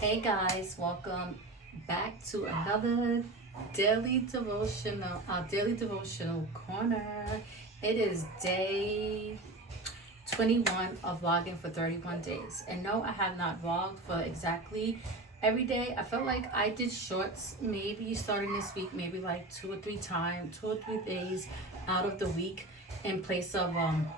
Hey guys, welcome back to another daily devotional corner. It is day 21 of vlogging for 31 days. And no, I have not vlogged for exactly every day. I felt like I did shorts maybe starting this week, maybe like 2 or 3 days out of the week in place of an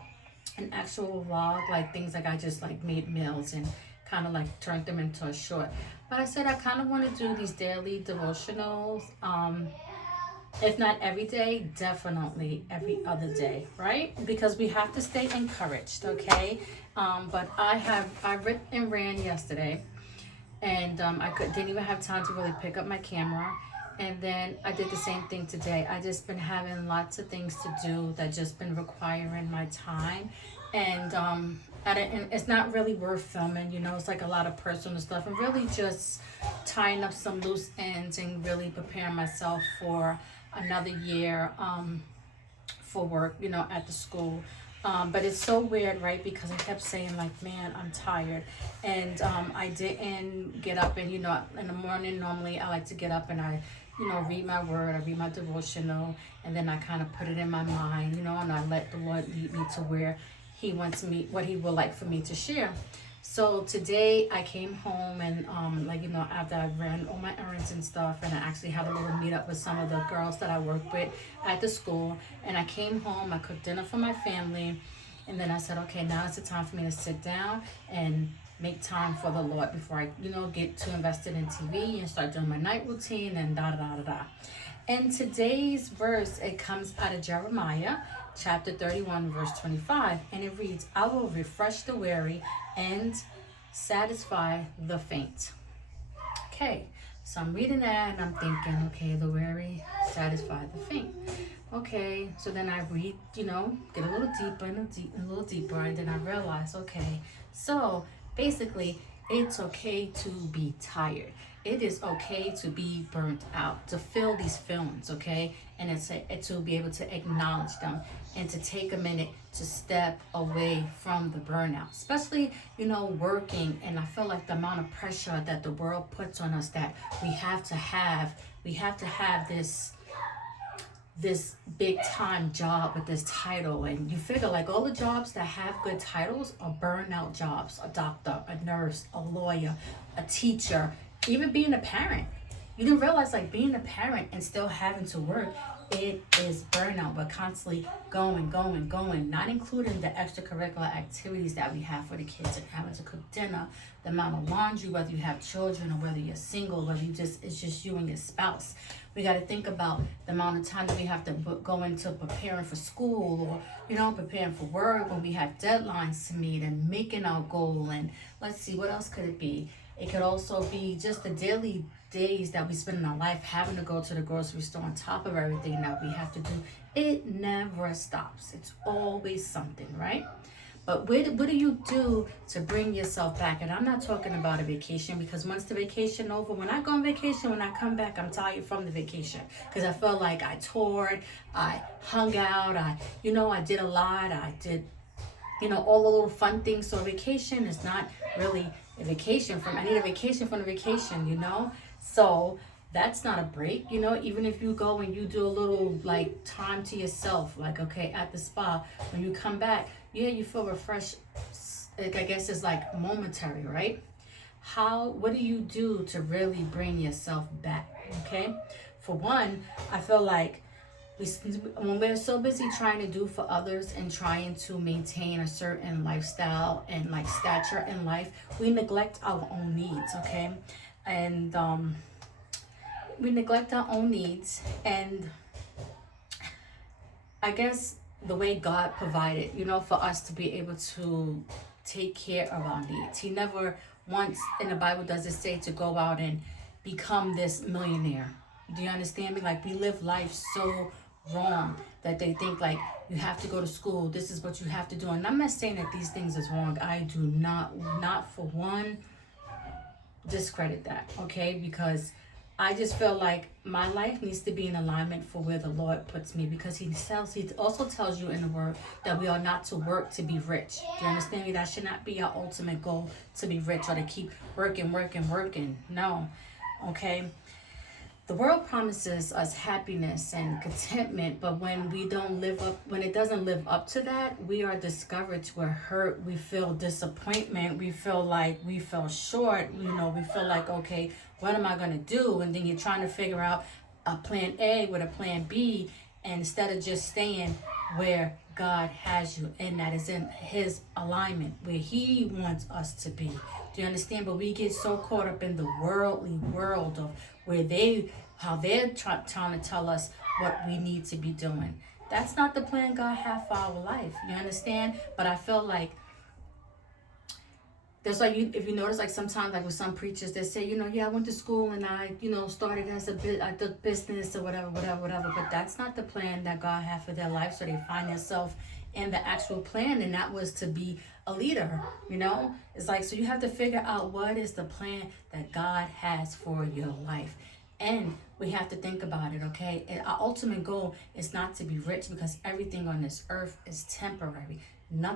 actual vlog, like things like I just like made meals and kind of like turned them into a short. But I said I kind of want to do these daily devotionals. If not every day, definitely every other day, right? Because we have to stay encouraged, okay? But I ripped and ran yesterday, and didn't even have time to really pick up my camera. And then I did the same thing today. I just been having lots of things to do that just been requiring my time, and and it's not really worth filming. It's like a lot of personal stuff, and really just tying up some loose ends and really preparing myself for another year for work, at the school. But it's so weird, right? Because I kept saying like, man, I'm tired. And I didn't get up, and, in the morning, normally I like to get up and I, read my word, I read my devotional, and then I kind of put it in my mind, and I let the Lord lead me to where he wants me, what he would like for me to share. So today I came home and after I ran all my errands and stuff, and I actually had a little meetup with some of the girls that I work with at the school, and I came home, I cooked dinner for my family, and then I said, okay, now it's the time for me to sit down and make time for the Lord before I, get too invested in TV and start doing my night routine and da da da da. And today's verse, it comes out of Jeremiah chapter 31, verse 25, and it reads, I will refresh the weary and satisfy the faint. Okay, so I'm reading that and I'm thinking, okay, the weary, satisfy the faint. Okay, so then I read, get a little deeper and a little deeper, and then I realize, okay, so basically, it's okay to be tired. It is okay to be burnt out, to feel these feelings, okay? And to be able to acknowledge them and to take a minute to step away from the burnout, especially, working. And I feel like the amount of pressure that the world puts on us that we have to have this big time job with this title, and you figure like all the jobs that have good titles are burnout jobs: a doctor, a nurse, a lawyer, a teacher, even being a parent. You didn't realize like being a parent and still having to work, it is burnout. But constantly going, not including the extracurricular activities that we have for the kids, and having to cook dinner, the amount of laundry, whether you have children or whether you're single, whether it's just you and your spouse. We got to think about the amount of time that we have to go into preparing for school, or preparing for work when we have deadlines to meet and making our goal. And let's see, what else could it be? It could also be just the daily days that we spend in our life, having to go to the grocery store on top of everything that we have to do. It never stops. It's always something, right? But what do you do to bring yourself back? And I'm not talking about a vacation, because once the vacation over, when I go on vacation, when I come back, I'm tired from the vacation, because I felt like I toured, I hung out, I did a lot, I did, all the little fun things. So vacation is not really a vacation from, I need a vacation from the vacation. So that's not a break, even if you go and you do a little like time to yourself, like, okay, at the spa, when you come back, yeah, you feel refreshed. Like, I guess it's like momentary, right? What do you do to really bring yourself back? Okay. For one, I feel like when we're so busy trying to do for others and trying to maintain a certain lifestyle and like stature in life, we neglect our own needs, okay? And we neglect our own needs, and I guess the way God provided, for us to be able to take care of our needs. He never once in the Bible does it say to go out and become this millionaire. Do you understand me? Like, we live life so wrong that they think like you have to go to school, this is what you have to do. And I'm not saying that these things is wrong. I do not for one discredit that, okay? Because I just feel like my life needs to be in alignment for where the Lord puts me, because he also tells you in the word that we are not to work to be rich. Do you understand me? That should not be our ultimate goal, to be rich or to keep working. No. Okay. The world promises us happiness and contentment, but when it doesn't live up to that, we are discouraged, we're hurt, we feel disappointment, we feel like we fell short, we feel like, okay, what am I going to do? And then you're trying to figure out a plan A with a plan B, and instead of just staying where God has you, and that is in his alignment, where he wants us to be. Do you understand? But we get so caught up in the worldly world of how they're trying to tell us what we need to be doing. That's not the plan God has for our life. You understand? But I feel like there's like, if you notice, like sometimes, like with some preachers, they say, yeah, I went to school and I, started as I did business or whatever. But that's not the plan that God had for their life. So they find themselves in the actual plan, and that was to be a leader. It's like, so you have to figure out what is the plan that God has for your life. And we have to think about it, okay? And our ultimate goal is not to be rich, because everything on this earth is temporary.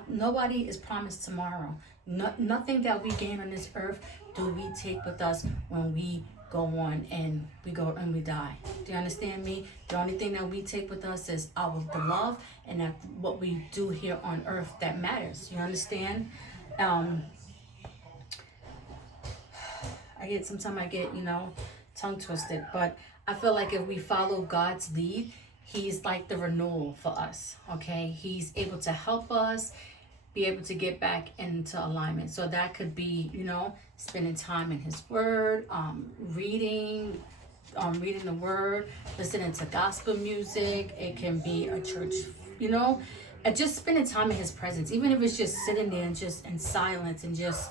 Nobody is promised tomorrow. Nothing that we gain on this earth do we take with us when we go on and we die. Do you understand me? The only thing that we take with us is the love, and that what we do here on earth that matters. You understand? Sometimes I get, tongue twisted, but I feel like if we follow God's lead, he's like the renewal for us. Okay, he's able to help us be able to get back into alignment. So that could be, spending time in his word, reading the word, listening to gospel music. It can be a church, and just spending time in his presence, even if it's just sitting there and just in silence and just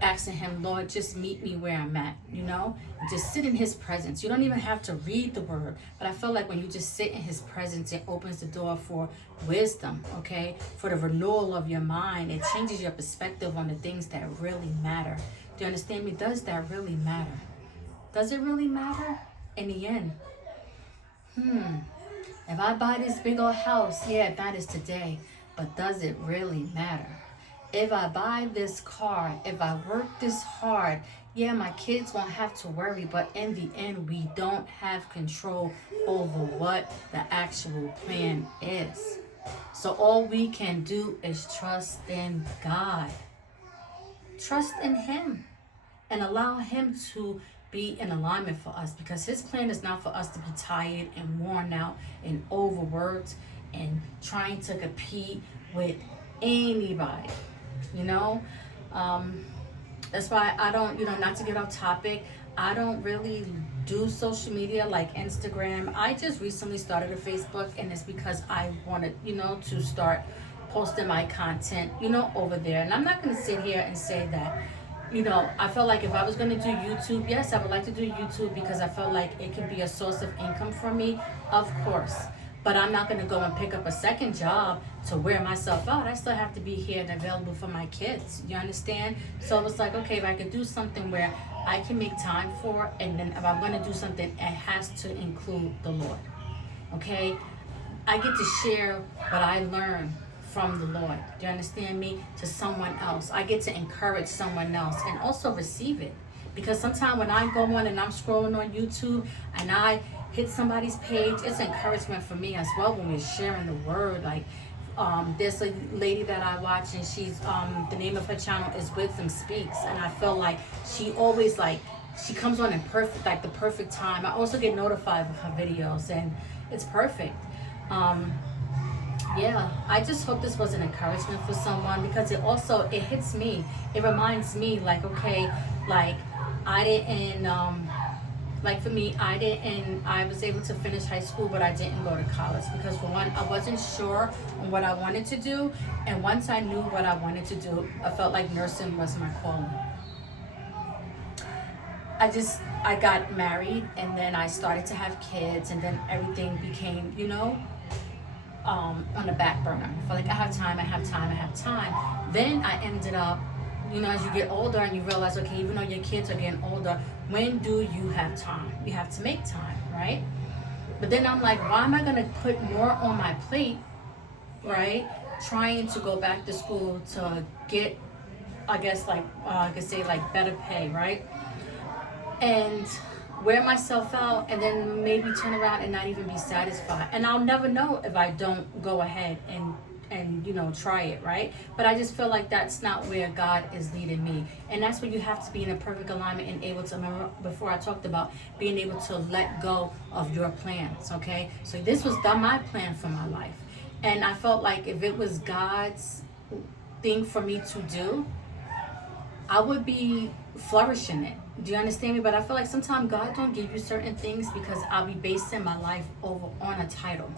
asking him, Lord, just meet me where I'm at, just sit in his presence. You don't even have to read the word, but I feel like when you just sit in his presence, it opens the door for wisdom, okay, for the renewal of your mind. It changes your perspective on the things that really matter. Do you understand me? Does that really matter? Does it really matter in the end? If I buy this big old house, yeah, it matters today, but does it really matter? If I buy this car, if I work this hard, yeah, my kids won't have to worry, but in the end, we don't have control over what the actual plan is. So all we can do is trust in God. Trust in him and allow him to be in alignment for us, because his plan is not for us to be tired and worn out and overworked and trying to compete with anybody. That's why I don't, not to get off topic, I don't really do social media like Instagram. I just recently started a Facebook, and it's because I wanted, to start posting my content, over there. And I'm not going to sit here and say that, I felt like if I was going to do YouTube, yes, I would like to do YouTube, because I felt like it could be a source of income for me, of course. But I'm not going to go and pick up a second job to wear myself out. I still have to be here and available for my kids. You understand? So it was like, okay, if I could do something where I can make time for, and then if I'm going to do something, it has to include the Lord. Okay? I get to share what I learned from the Lord. Do you understand me? To someone else. I get to encourage someone else and also receive it. Because sometimes when I go on and I'm scrolling on YouTube and I hit somebody's page, it's encouragement for me as well when we're sharing the word. Like, there's a lady that I watch, and she's the name of her channel is Wisdom Speaks, and I feel like she always she comes on in the perfect time. I also get notified of her videos, and it's perfect. Yeah, I just hope this was an encouragement for someone, because it hits me. It reminds me, okay, I didn't, for me, I was able to finish high school, but I didn't go to college because, for one, I wasn't sure on what I wanted to do. And once I knew what I wanted to do, I felt like nursing was my calling. I got married, and then I started to have kids, and then everything became, on the back burner. I felt like I have time. Then I ended up as you get older and you realize, okay, even though your kids are getting older, when do you have time? You have to make time, right? But then I'm like, why am I going to put more on my plate, right? Trying to go back to school to get, I guess, like, I could say, like, better pay, right? And wear myself out and then maybe turn around and not even be satisfied. And I'll never know if I don't go ahead and try it, right? But I just feel like that's not where God is leading me. And that's where you have to be in a perfect alignment and able to, remember before I talked about being able to let go of your plans, okay? So this was my plan for my life. And I felt like if it was God's thing for me to do, I would be flourishing it. Do you understand me? But I feel like sometimes God don't give you certain things because I'll be basing my life over on a title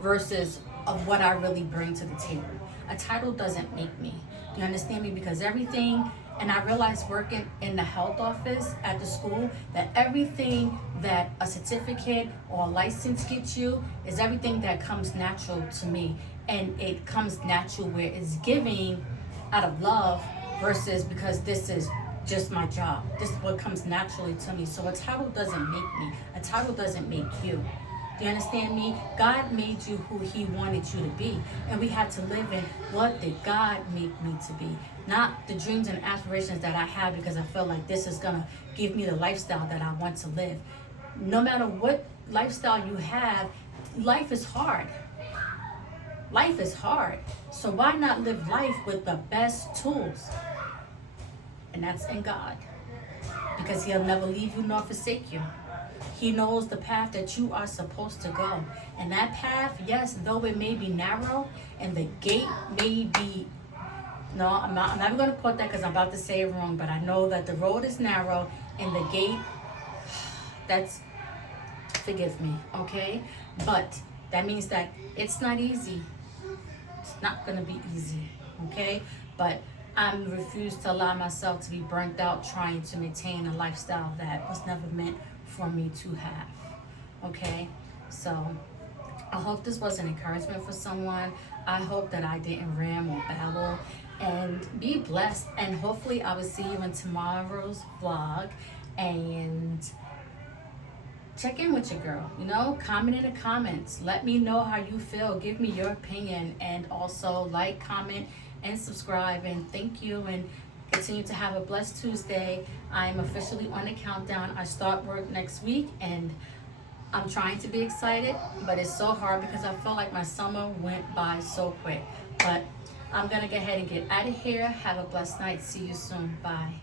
versus of what I really bring to the table. A title doesn't make me. Do you understand me? Because everything, and I realized working in the health office at the school, that everything that a certificate or a license gets you is everything that comes natural to me. And it comes natural where it's giving out of love versus because this is just my job. This is what comes naturally to me. So a title doesn't make me. A title doesn't make you. Do you understand me? God made you who he wanted you to be. And we have to live in what did God make me to be. Not the dreams and aspirations that I have because I feel like this is going to give me the lifestyle that I want to live. No matter what lifestyle you have, life is hard. Life is hard. So why not live life with the best tools? And that's in God. Because he'll never leave you nor forsake you. He knows the path that you are supposed to go. And that path, yes, though it may be narrow and the gate may be, no, I'm not even going to quote that because I'm about to say it wrong, but I know that the road is narrow and the gate, that's, forgive me, okay? But that means that it's not easy. It's not going to be easy, okay? But I refuse to allow myself to be burnt out trying to maintain a lifestyle that was never meant for me to have, okay? So I hope this was an encouragement for someone. I hope that I didn't ram or babble, and be blessed. And hopefully I will see you in tomorrow's vlog, and check in with your girl, comment in the comments. Let me know how you feel. Give me your opinion, and also like, comment, and subscribe. And thank you, and continue to have a blessed Tuesday. I'm officially on the countdown. I start work next week, and I'm trying to be excited, but it's so hard because I feel like my summer went by so quick. But I'm going to go ahead and get out of here. Have a blessed night. See you soon. Bye.